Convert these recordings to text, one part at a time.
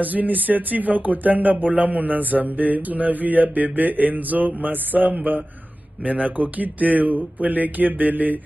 Nas initiative kotanga bolamu na Nzambe. Tunavi ya bébé Enzo Masamba. Menako kiteo pweleke bele.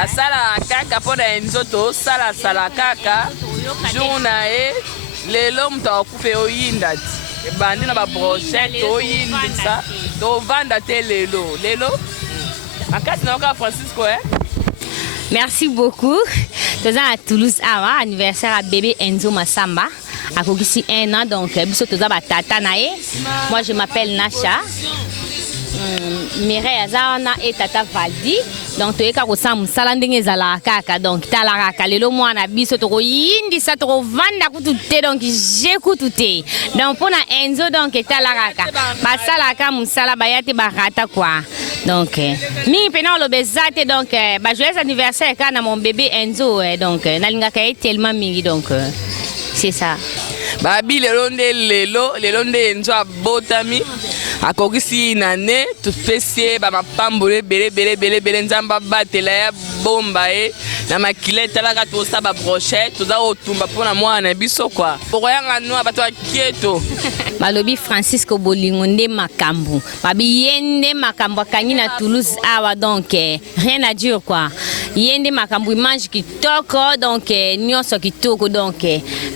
Asala kaka pona Enzo sala kaka journa lelo mtu akufe oyinda ti bandi na ba brochette oyindisa to vanda te lelo makasi na ka Francisco Merci beaucoup. Toza à Toulouse awa anniversaire à bébé Enzo Masamba. A kokisi 1 an donc biso toza ba tata na ye. Moi je m'appelle Nasha. Mireille Azana et Tata Valdi. Donc tu es ka kosam sala ndenge ezala kaka donc tala kaka lelo mwana biso to yindisa to vanda kutute donc j'écoute. Donc pour na Enzo donc tala kaka basala ka musala bayate barata quoi. Donc mi pena lo bezate donc ba joyeux anniversaire kana mon bébé Enzo donc nalinga ka tellement mingi donc c'est ça. Babi lelo nde Enzo abotami akokisi nane tupesi ba mapambole bele nzamba batela ya bomba na makile talaka to sa ba brochette to za otumba pona mwana biso kwa okoyanga no bato akieto balobi Francisco Bolingo nde makambu babi yende makambu kanyi na Toulouse awa donc rien à dire quoi yende makambu mange kitoko donc nyonso kitoko donc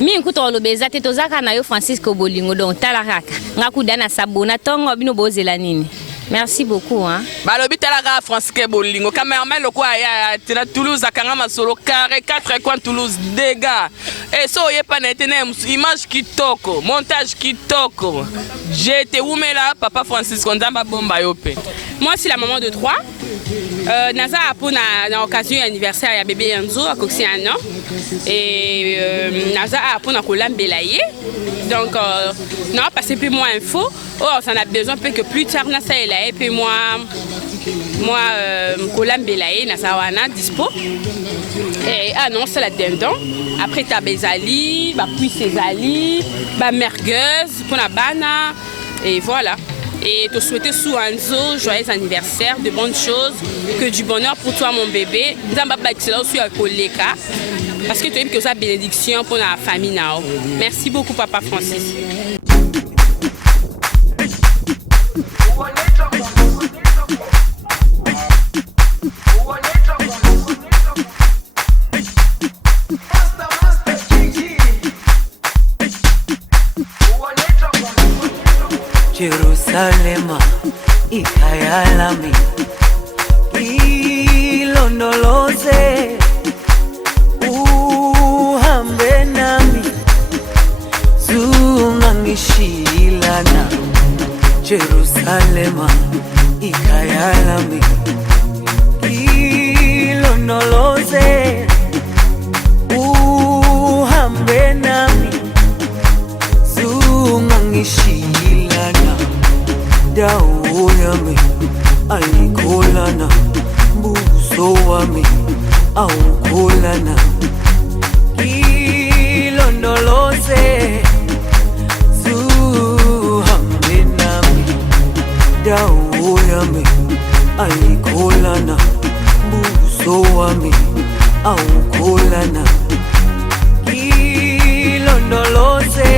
mi nkuto lobeza te tozaka na yo Francisco Bolingo donc talaka ngakudana sabona tongo bino bozela nini. Merci beaucoup hein. Balobi talaka Francisco Bolingo cameraman loko ya tina Toulouse akanga masolo carré 4 coins Toulouse dégâts et so yepa na tene image kitoko montage kitoko j'étais oumela papa Francisco ndamba bomba yope. Moi c'est la maman de 3 Naza pour na occasion anniversaire ya bébé Enzo à Coxy 1 an et Naza pour na kolambelaye donc non passer plus moins info oh ça a besoin peut que plus tard na ça est là et puis moi kolambelaye na ça wana dispo et annonce la dindon après ta bezali ba puis sezali ba merguez pour la bana et voilà. Et te souhaiter sous Enzo joyeux anniversaire, de bonnes choses, que du bonheur pour toi mon bébé. Parce que tu aimes que ça bénédiction pour la famille. Merci beaucoup papa Francis. Jerusalema ikayalami ilondoloze uhambe nami zungangishilana Jerusalema ikayalami ilondoloze uhambe nami zungangishilana dawo yami ayikolana buso wami awukolana ilondoloze zuhambe nami dawo yami ayikolana buso wami awukolana ilondoloze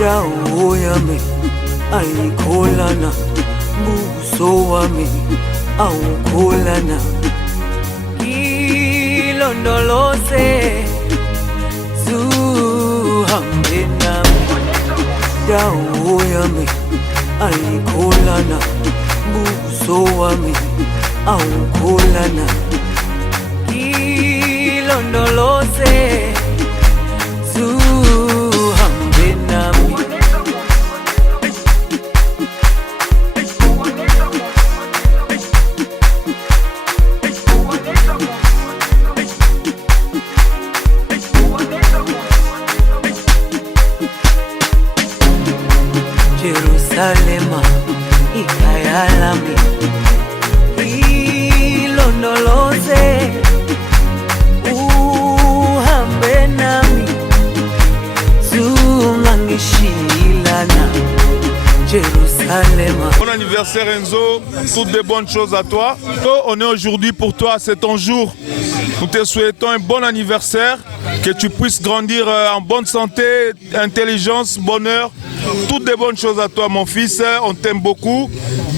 dawo yami ayikholana buso wami awukholana ilondoloze zuhambe nami dawo yami ayikholana buso wami awukholana ilondoloze zuhambe nami Jerusalema ikayalami ilondoloze uhambe nami zungangishilana Jerusalema. Bon anniversaire Enzo, toutes de bonnes choses à toi. On est aujourd'hui pour toi, c'est ton jour. Nous te souhaitons un bon anniversaire, que tu puisses grandir en bonne santé, intelligence, bonheur. Toutes de bonnes choses à toi mon fils, on t'aime beaucoup.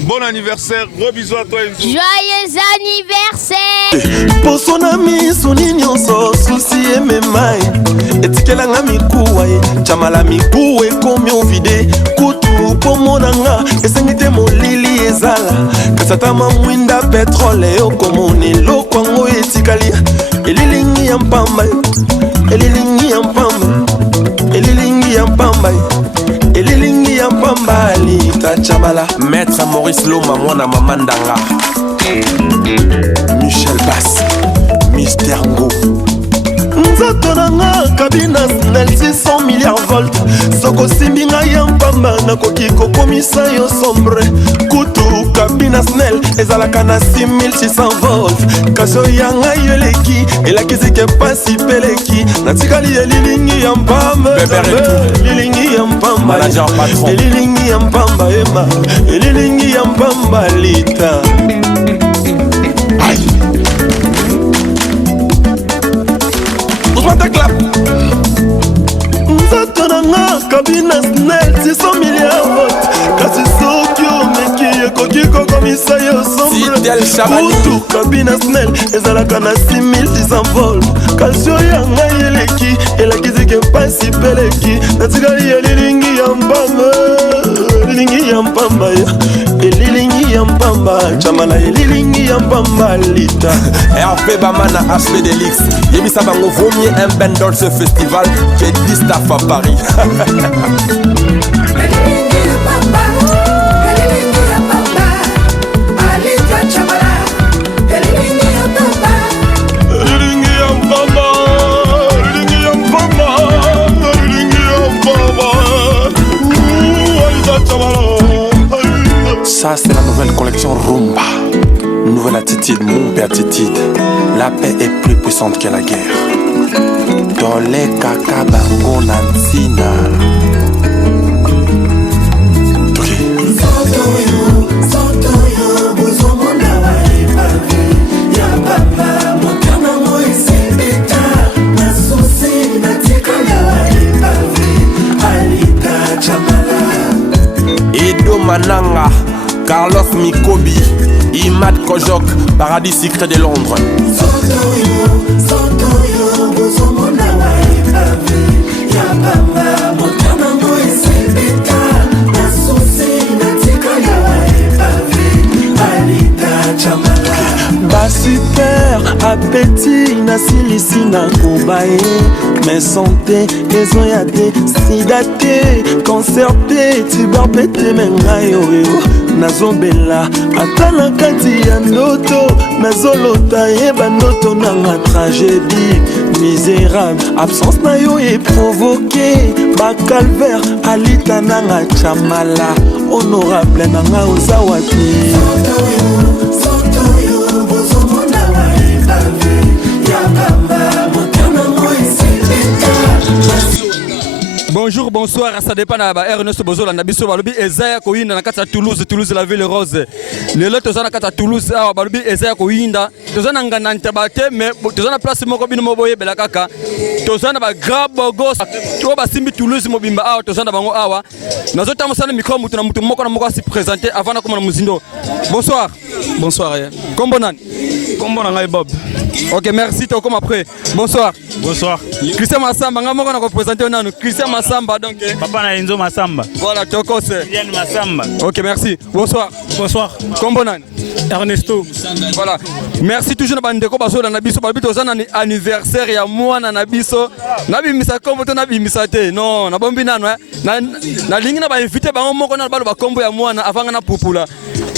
Bon anniversaire, gros bisous à toi Enzo. Joyeux anniversaire. Poso na miso ni nyonso susi ememai etikelanga mikuwa ye chamala mikuwa ekomi ovide kutu pomonanga esengi te molili ezala kasata mamwinda petrole okomona eloko yango etikali elilingi ya mpamba elilingi ya mpamba elilingi ya mpamba elilingi ya mpamba lita chamala Maître Maurice Loma mwana mamandanga Michel Bass, Mister Ngo nzoto nanga kabina snel 600 milliards volt soko simbinga ya mpamba nakoki kokomisa yo sombre kutu kabina snel ezalaka na 6600 volt kasio yanga yeleki elakisike pasi peleki natikali elilingi ya mpamba elilingi ya mpamba elilingi ya mpamba ema elilingi ya mpamba lita nzoto nanga kabina snel 600 milliards volt kasi soki omeki ekoki kokomisa yo sombre kutu kabina snel ezalaka na 6600 volt kasi oyo ngai eleki elakisike mpasi peleki natikali elilingi ya mpamba elilingi ya mpamba elilingi ya mpamba chamala elilingi ya mpamba lita RP Bamana HP Delix yebisa bango vaut un ben dans ce festival que 10 staff à Paris Ça c'est la nouvelle collection Rumba. Nouvelle attitude, mon père attitude. La paix est plus puissante que la guerre. Dans les caca bango nanzina. Edo Mananga, Carlos Mikobi, Imad Kojok, Paradis Secret de Londres. Ba super appétit na silisi na kobaye mais santé ezoya te sida te cancer te tuber te mengai oyo nazobela ata na kati ya ndoto nazolota yeba ndoto nanga tragédie misérable absence na yo eprovoqué bacalvaire alita nanga chamala honorable nanga oza wapi Bonjour, bonsoir, ça dépend de la Ernest Bozo, la Nabiso Balobi, Ezaya Koinda, na Toulouse, Toulouse, la ville rose. Les lots, Tozana Kata Toulouse, Balobi, Ezaya Koinda, Tozana Nganantabate, mais Tozana place Mokobino Moboye Belakaka, Tozana Grabogos, Toba Simbi Toulouse Mobimba, Tozana Bango Awa, Nazota Moussana Mikro, Moutoumoko Moko s'y présenter avant de commencer Mouzindo. Bonsoir. Bonsoir. Combonan. Combonan Bob. Ok, merci, tu comme après. Bonsoir. Bonsoir. Christian Massamba, on va représenter Christian Massamba, donc. Papa na Enzo Massamba. Voilà, tu connais. Yann Massamba. Ok, merci. Bonsoir. Bonsoir. Combonan. Ernesto. Voilà. Merci toujours à Bandeko Baso dans Nabiso. Babito Zana anniversaire ya moi na Nabiso. Nabi misa kombo to nabi misate. Non, na bombi nano. Na lingi na ba invité ba moko na balo ba kombo ya moi na avanga na pupula.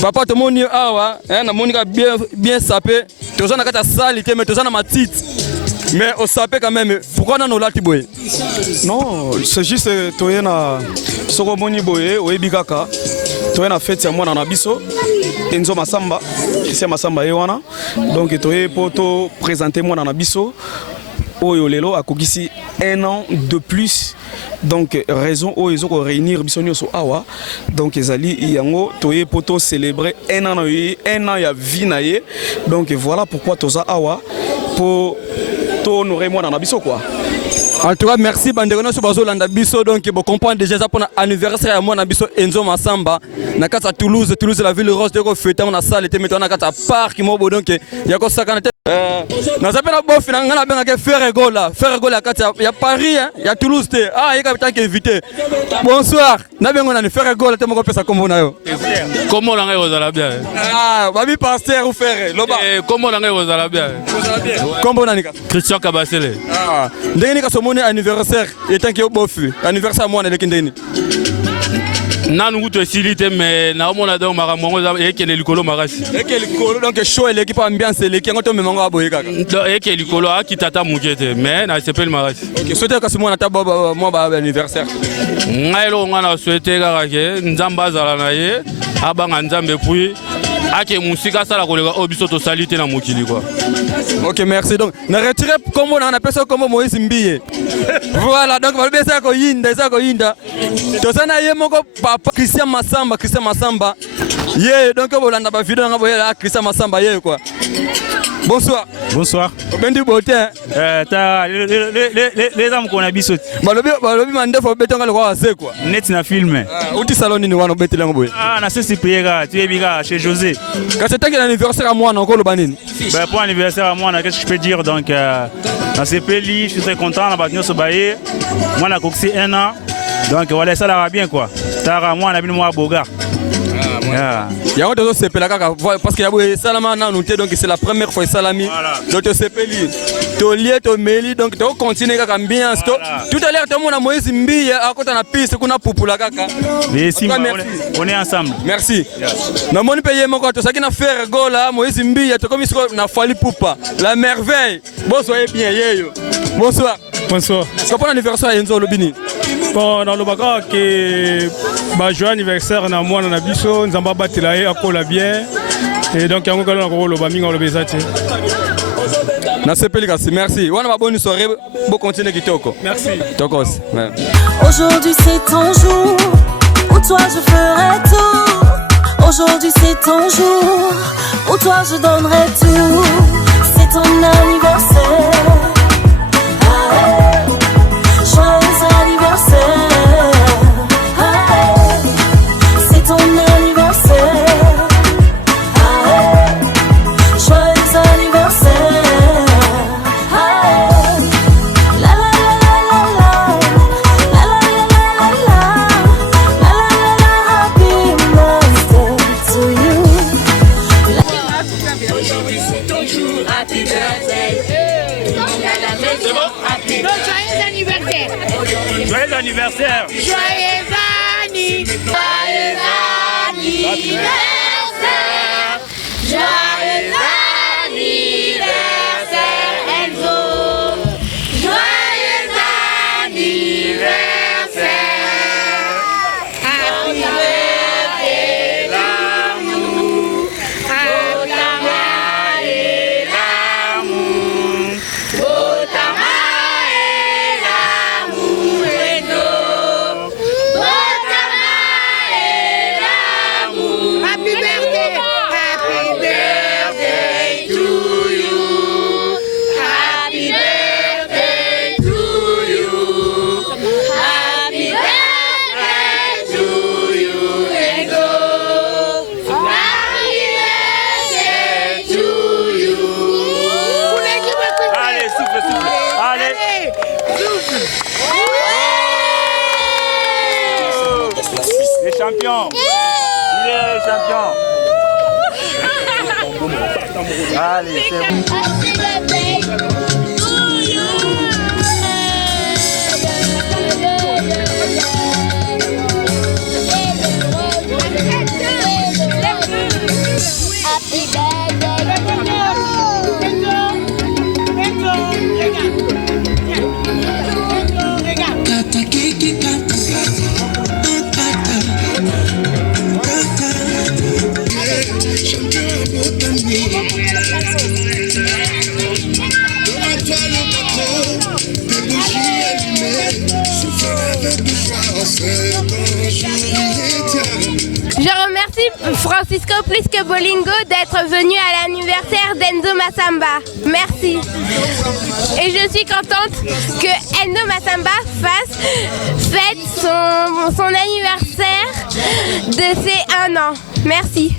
Papa to moni awa, na monika bien sapé. Tozana kata salité mais tozana matite. Mais au sapé quand même. Pourquoi on a lati boy? Non, c'est juste toyena soko moni boye oebikaka. Toyena fête ya moi na Nabiso. Enzo Massamba, c'est Massamba Ewana. Donc toye poto présenter moi na Nabiso. Oyo lelo akokisi 1 an de plus. Donc raison où ils ont réunir bisonio so awa. Donc ezali yango toye poto célébrer 1 an ya vie na ye. Donc voilà pourquoi toza awa pour to honorer moi na Nabiso quoi. En tout cas, merci Banderono sur Bazo Landabiso. Donc, vous comprenez déjà ça pour l'anniversaire à moi, Nabiso Enzo Massamba. Na kata Toulouse, Toulouse la ville rose de fêter on a salle était maintenant na kata parc mobo donc il y a quoi ça quand na zapena bo finanga na benga ke faire gola kata il y a Paris hein, il y a Toulouse te il y a capitaine qui invité. Bonsoir. Na benga na faire gola te moko pesa kombo na yo. Comment on est aux bien? Babi pasteur ou faire loba. Comment on est aux bien? Kombo na nika. Christian Kabasele. Ndeni ka somoni anniversaire etant que bofu. Anniversaire moi na lekindeni. Nanu kuto silite mais na omona donc maramongo ekele likolo makasi. Ekele likolo donc show l'équipe ambiance l'équipe ngoto memango aboye kaka. Ekele likolo akitata mukete mais na sepel makasi. OK, souhaiter que moi na ta moi ba anniversaire. Ngailo ngana souhaiter kaka ke nzamba zala na ye abanga nzambe puis ake musika sala kolega obiso to salite na mokili quoi. OK, merci. Donc na retirer comme on appelle ça comme Moïse Mbiye. Voilà, donc va baisser ko yinda. Tozana ye moko papa Christian Massamba. Ye donc bolanda ba vidéo ngabo ya Christian Massamba ye quoi. Bonsoir. Bonsoir. Bendi bote. Les hommes qu'on a biso. Balobi mande fo betonga lokwa ase quoi. Net na film. Uti saloni ni wana betela ngoboye. Na c'est priega, tu es biga chez José. Quand c'était l'anniversaire à moi encore le banine. Pour anniversaire à moi, qu'est-ce que je peux dire donc dans ces pays, je suis très content na batno so baye. Moi na coxé 1 an. Donc voilà ça va bien quoi. Tara moi na bin moi boga. Il y a d'autres CP parce qu'il y a Salama donc c'est la première fois Salami. Donc CP Tolier to Meli donc tu continues avec ambiance. Tout à l'heure tout le monde a Moïse Mbi à côté de la piste qu'on a Poupula kaka. Merci, on est ensemble. Merci. Na moni payer mon compte ça qui n'a fait gola Moïse Mbi to comme il n'a fallu poupa. La merveille. Bonsoir bien yeyo. Bonsoir. Bonsoir. C'est pour l'anniversaire Enzo Lobini. Bon dans le baga que bah joyeux anniversaire na moi na biso nzamba batela ye akola bien et donc yango kala na ko lo ba minga lo bezati. Na sepeli kasi merci. Wana ba bonne soirée bon continuer kitoko. Merci. Tokos. Aujourd'hui c'est ton jour où toi je ferai tout. Aujourd'hui c'est ton jour où toi je donnerai tout. C'est ton anniversaire. Joyeux anniversaire. C'est ton anniversaire. Joyeux anniversaire. La la la la la la la la la la la happy birthday to you. Aujourd'hui c'est ton jour, happy birthday. Joyeux anniversaire. Joyeux anniversaire. Joyeux anniversaire. Joyeux anniversaire Enzo. Joyeux anniversaire. Happy birthday l'amour. Otama et l'amour. Otama et l'amour Enzo. champion. Il est champion. Allez, c'est bon. Je remercie Francisco plus que Bolingo d'être venu à l'anniversaire d'Enzo Massamba. Merci. Et je suis contente que Enzo Massamba fête son anniversaire de ses 1 an. Merci.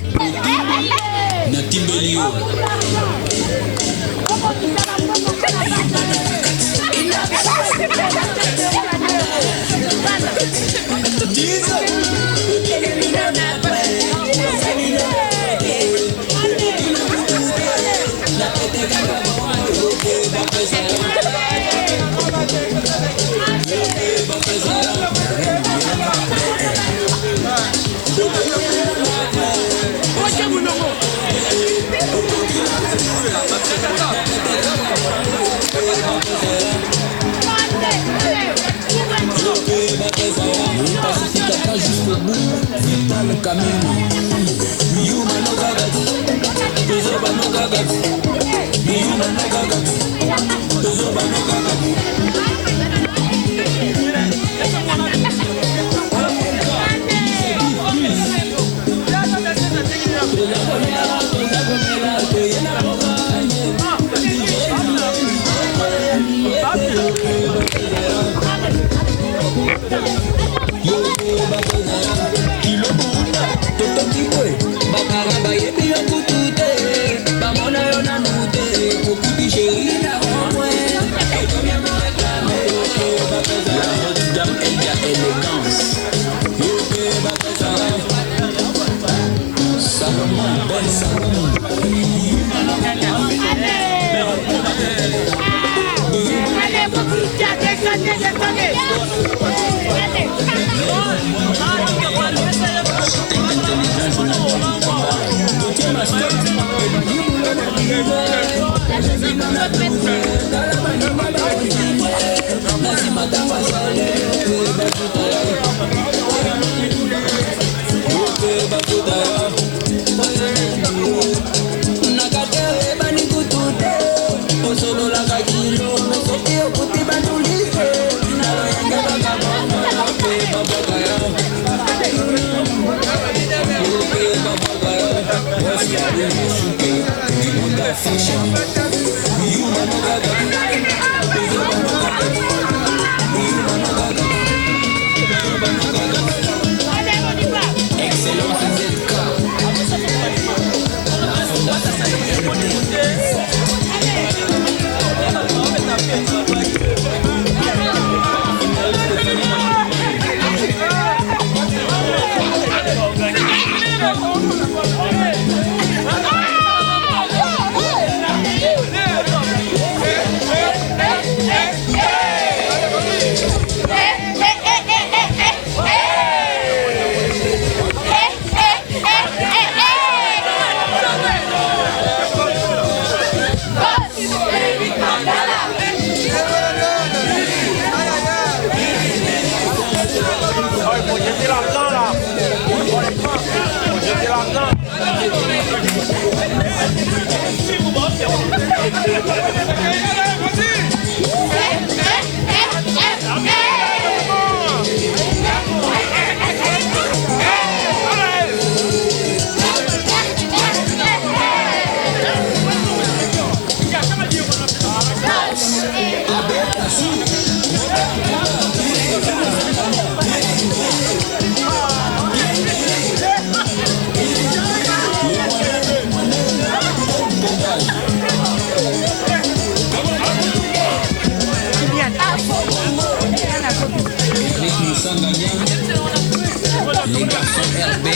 Les garçons RB,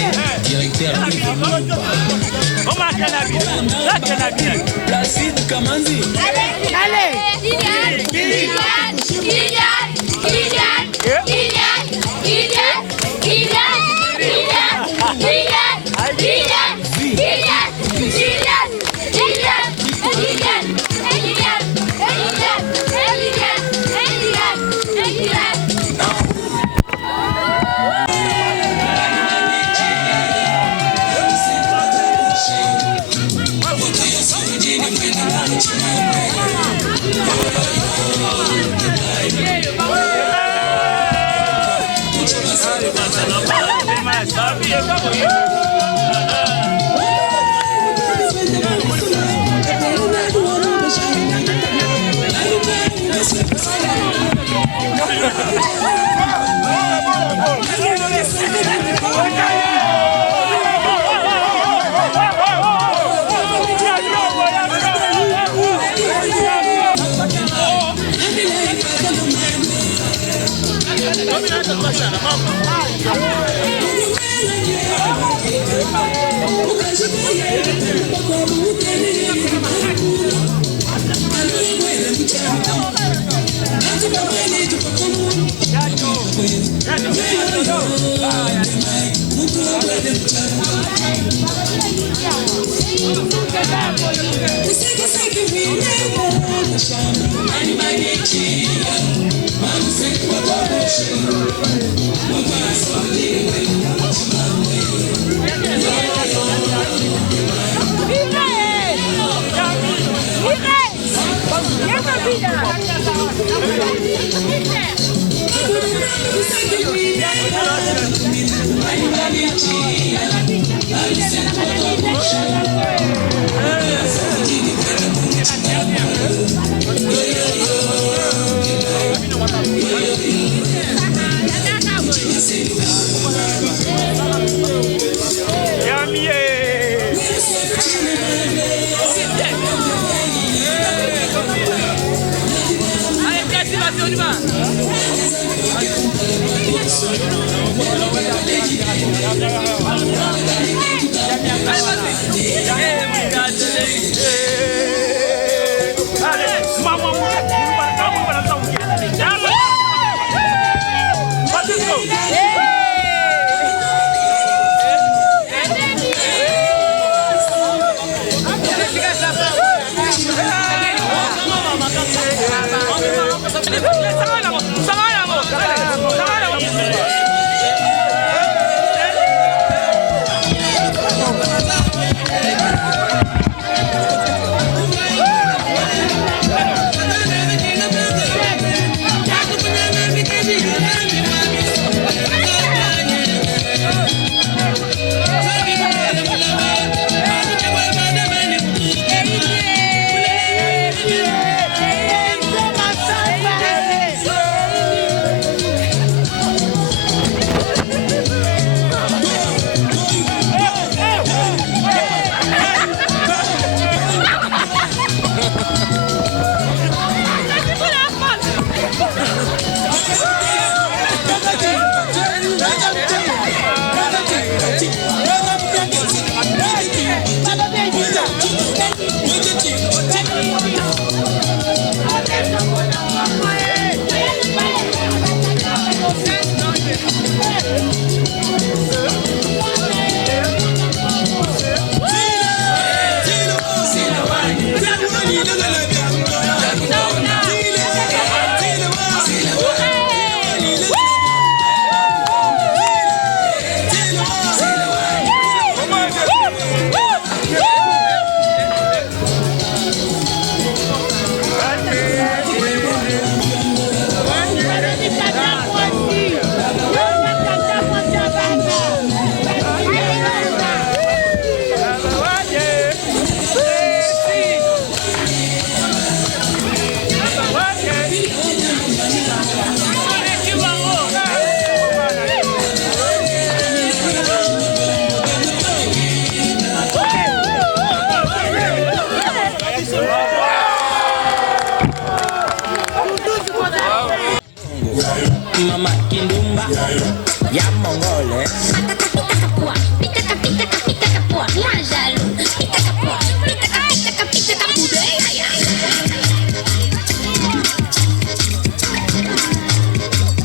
directeur Placide Kamanzi. Allez. mongole.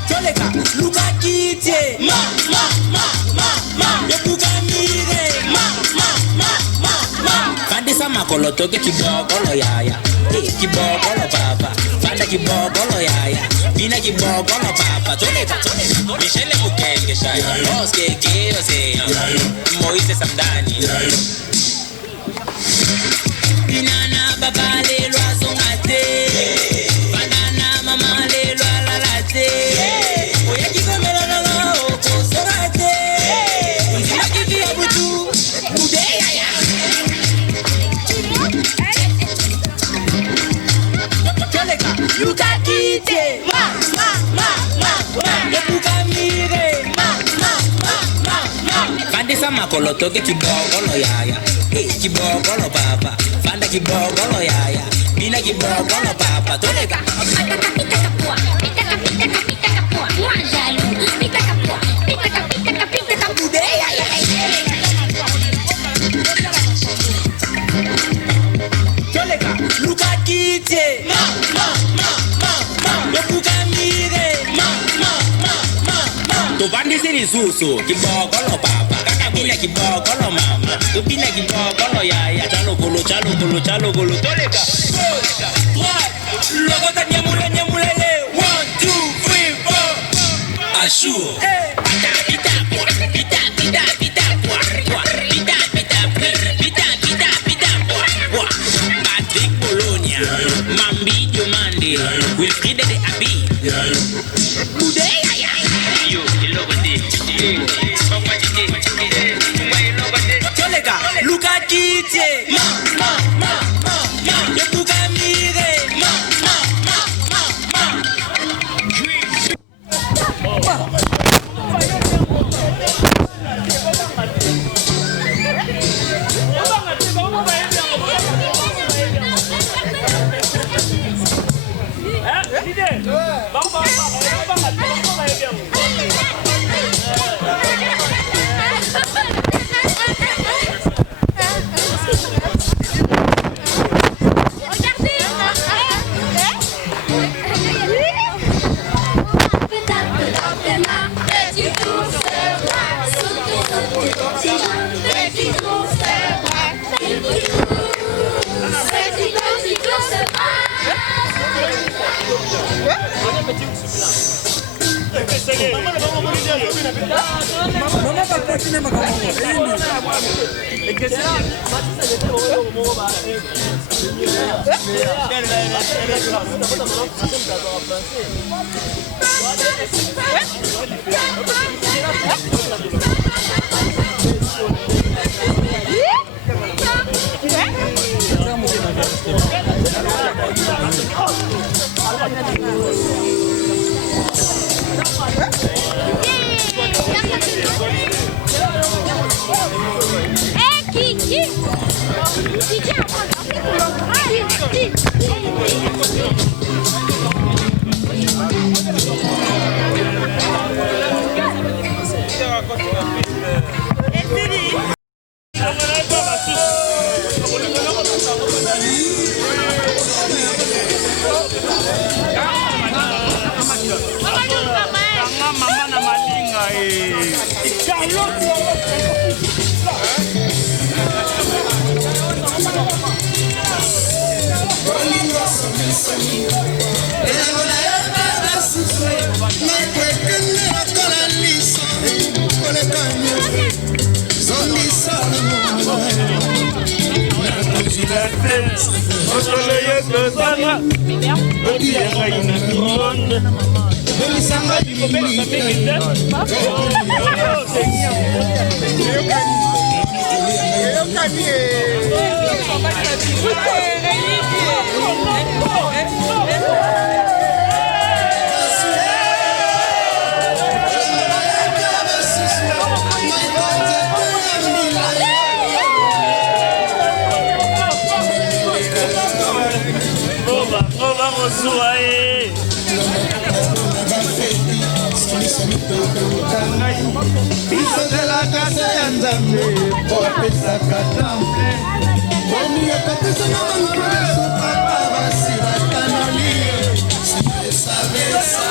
Choleka, luka kite. Ma. Yokuka mire. Ma. Kadisa makolo toke kibokolo yaya. Kibokolo papa. Fanda kibokolo yaya. Bina kibokolo papa. Choleka. Michelle Mukenge shaya. Oske keo se. Moise Samdani. Binana baba lelo azongate. Banana mama lelo alalate. Oya kikomela na kozongate. Unzima kivi ya butu. Mudeya ya. Choleka. Luka kite. Ma. Yokuka mire. Ma. Kadisa makolo toke kibokolo yaya. Kibokolo papa. Fanda kibokolo yaya. Bina kibokolo papa. Toleka. Toleka. Luka kite. Ma. Yokuka mire. Ma. Tobandi siri susu. Kibokolo papa. Kakabina kibokolo mama. Tobina kibokolo yaya. Chalo golo. Toleka. Logota nyamule le. 1, 2, 3, 4. Ashu. Patrick Bologna. Mambi Diomande. Wilfried de Abi. Yo, Choleka, Luka kite. Ma. Yokuka mire. Ma. bisotelaka se ya nzambe po apesaka temple bomi akopesa na bangoesopapa basi batanoli sabesa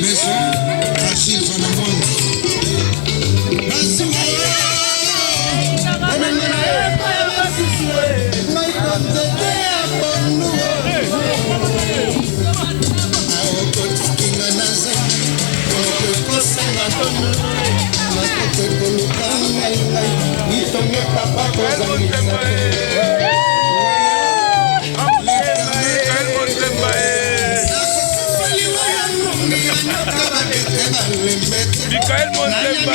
maison Rachid Vanamon Michael Montemba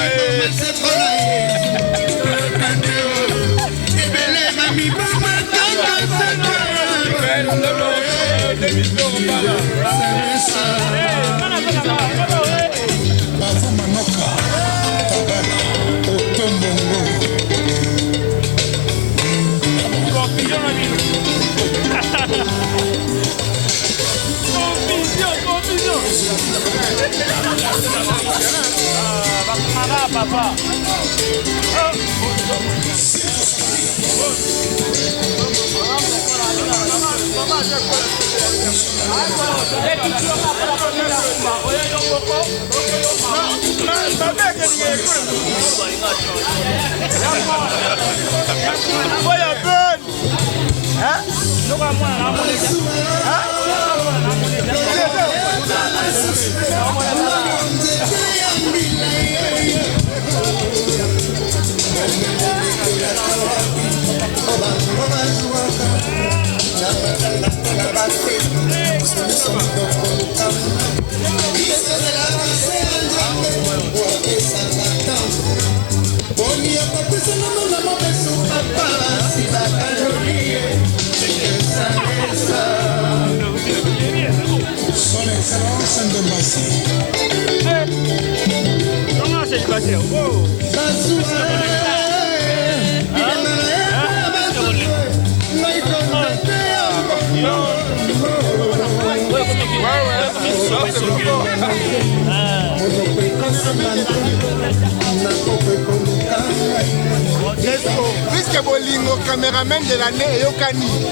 papa. Puisque Bolingo, caméraman de l'année, et Yokani.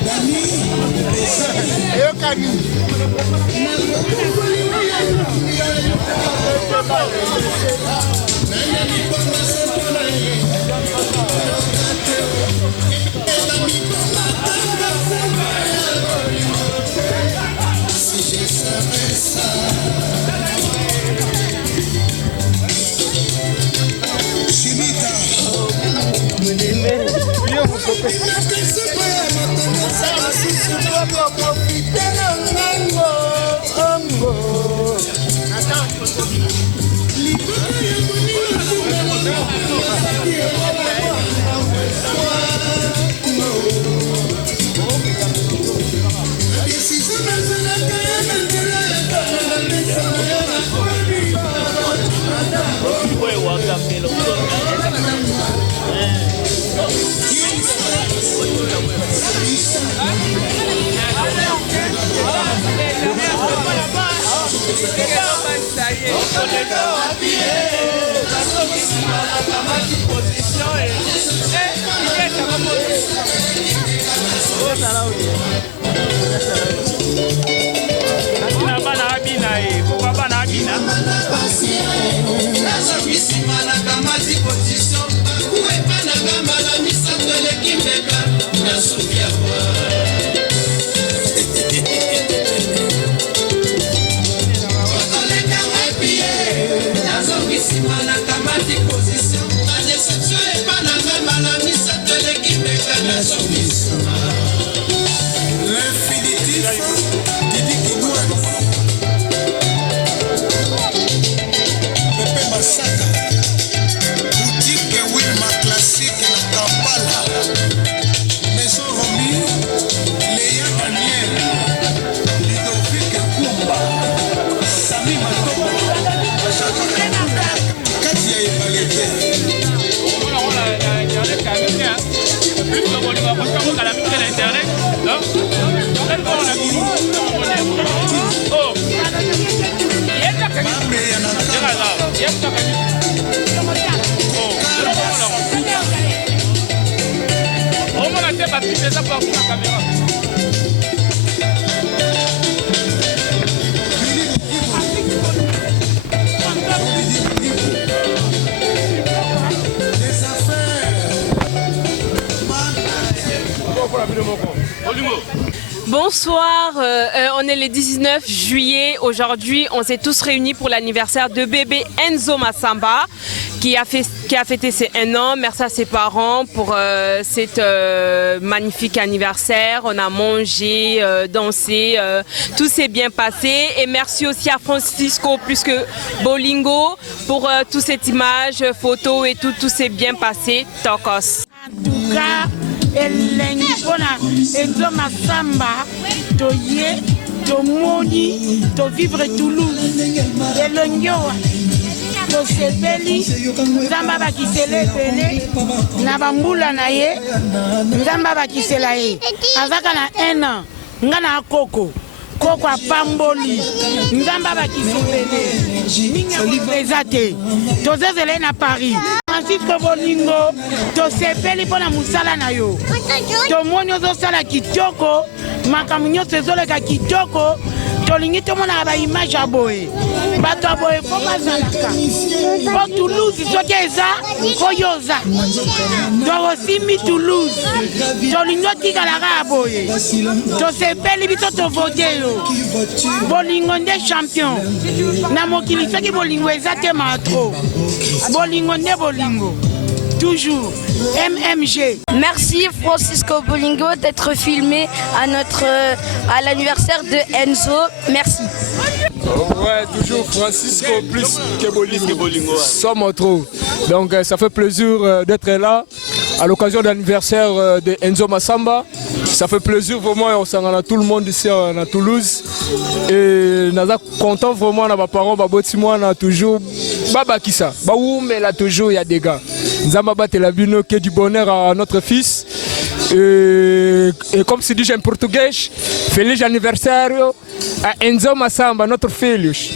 Oh Bonsoir, on est le 19 juillet. Aujourd'hui, on s'est tous réunis pour l'anniversaire de bébé Enzo Massamba qui a fêté ses 1 an. Merci à ses parents pour cet magnifique anniversaire. On a mangé, dansé, tout s'est bien passé. Et merci aussi à Francisco plus que Bolingo pour toute cette image, photo et tout s'est bien passé. Tokos. En tout cas, elengi mpona Enzo Massamba toye tomoni tovivre Toulouse elongi owa tosepeli nzambe abakisela ebele na bambula na ye nzambe abakisela ye azaka na 1 an nga na koko apamboli nzambe abakisi ebele mingi eza te tozezela ye na Paris. Francisco Bolingo tosepeli mpona mosala na yo tomoni ozosala kitoko makambo nyonso ezoleka kitoko tolingi tomonaka baimage ya boye bato ya boye fo bazalaka po Toulouse soki eza oyo oza tokosimbi Toulouse tolingi otikalaka ya boye tosepeli biso tovote yo bolingo nde champion na mokili soki bolingo eza te matro bolingo nde bolingo toujours MMG. Merci Francisco Bolingo d'être filmé à l'anniversaire de Enzo. Merci. Ouais, toujours Francisco plus que Bolingo. Sommes trop. Donc ça fait plaisir d'être là à l'occasion de l'anniversaire de Enzo Massamba. Ça fait plaisir vraiment, on s'en a tout le monde ici à Toulouse. Et nous sommes contents vraiment, nos parents, on a toujours Baba Kissa. Mais là toujours il y a des gars. Nous avons battu la bino qui est du bonheur à notre fils. Et comme se dit en portugais, feliz anniversaire à Enzo Massamba, notre fils.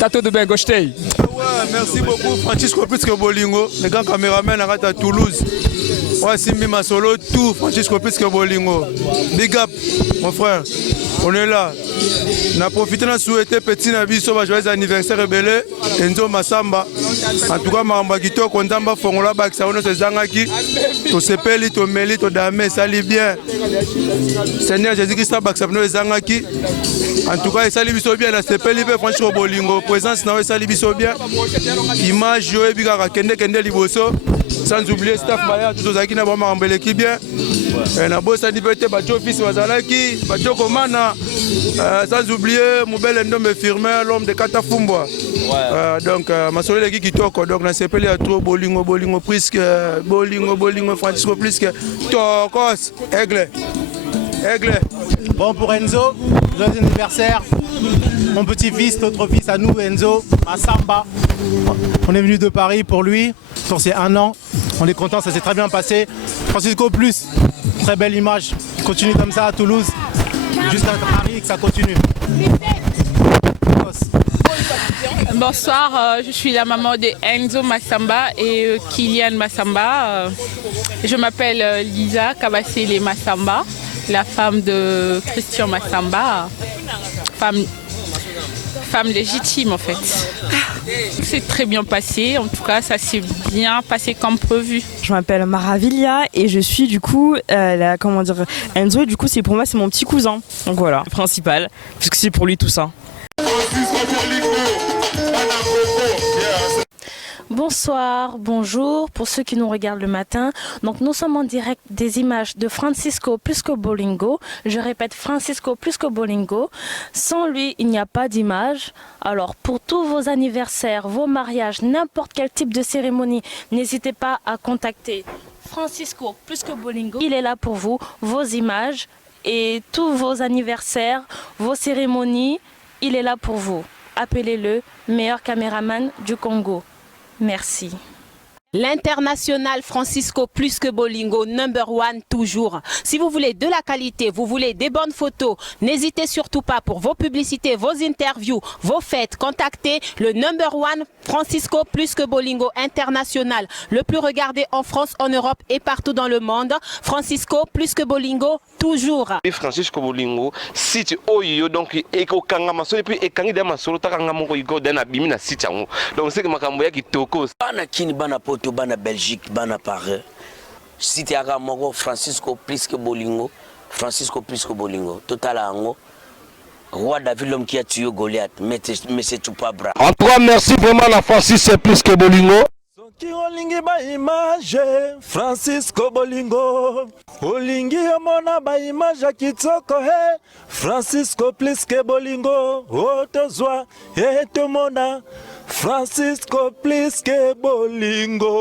T'as tout de bien, gostei. Merci beaucoup Francisco plus que Bolingo, le grand caméraman à Toulouse. Ouais, Simbi Masolo, tout Francisco plus que Bolingo. Big up mon frère, on est là. On a profité de souhaiter petit Nabiso, joyeux anniversaire rebelle, Enzo Massamba. En tout cas, Maramba Kito, Kondamba, Fongola, Baksaono, Zangaki, to Sepeli, to Meli, to Dame, sali bien. Seigneur Jésus-Christ, Baksapno, Zangaki. En tout cas, sali biso bien, la Sepeli, Francisco Bolingo, présence, sali biso bien. Image, Joé, Bigara, Kende, Liboso. Sans oublier staff Maya, tous les akina ba marambele qui bien. Na bossa liberté bacho fils wazalaki, bacho komana. Sans oublier Moubel Ndome Firmin, l'homme de Katafumbwa. Donc masolé qui kitoko donc na sepeli à trop Bolingo presque Bolingo Francisco plus que Tokos Aigle. Bon pour Enzo, joyeux anniversaire. Mon petit-fils, notre fils à nous, Enzo Massamba. On est venu de Paris pour lui, pour ses 1 an. On est content, ça s'est très bien passé. Francisco plus, très belle image. Continue comme ça à Toulouse, jusqu'à Paris, que ça continue. Bonsoir, je suis la maman de Enzo Massamba et Kylian Massamba. Je m'appelle Lisa Kabasele Massamba, la femme de Christian Massamba. Femme légitime en fait. C'est très bien passé, en tout cas ça s'est bien passé comme prévu. Je m'appelle Maravilia et je suis du coup Enzo et du coup pour moi c'est mon petit cousin. Donc voilà, principal, puisque c'est pour lui tout ça. Bonsoir, bonjour pour ceux qui nous regardent le matin. Donc nous sommes en direct des images de Francisco plus que Bolingo. Je répète, Francisco plus que Bolingo. Sans lui, il n'y a pas d'image. Alors pour tous vos anniversaires, vos mariages, n'importe quel type de cérémonie, n'hésitez pas à contacter Francisco plus que Bolingo. Il est là pour vous, vos images et tous vos anniversaires, vos cérémonies, il est là pour vous. Appelez-le, meilleur caméraman du Congo. Merci. L'international Francisco plus que Bolingo, #1 toujours. Si vous voulez de la qualité, vous voulez des bonnes photos, n'hésitez surtout pas pour vos publicités, vos interviews, vos fêtes. Contactez le #1 Francisco plus que Bolingo international. Le plus regardé en France, en Europe et partout dans le monde. Francisco plus que Bolingo toujours. Francisco Bolingo, site oyo donc eko kanga masolo puis ekangi de masolo takanga moko igo dana bimi na site yango. Donc c'est que makambo ya kitoko. Bana kini bana poto bana Belgique bana Paris. Site ya moko Francisco plus que Bolingo, Francisco plus que Bolingo. Total ango. Roi David l'homme qui a tué Goliath, mais c'est tout pas bras. En tout cas, merci vraiment la Francisco plus que Bolingo. Soki olingi ba image Francisco Bolingo, olingi omona ba image ya kitoko he Francisco plus que Bolingo, otozwa etomona Francisco plus que Bolingo.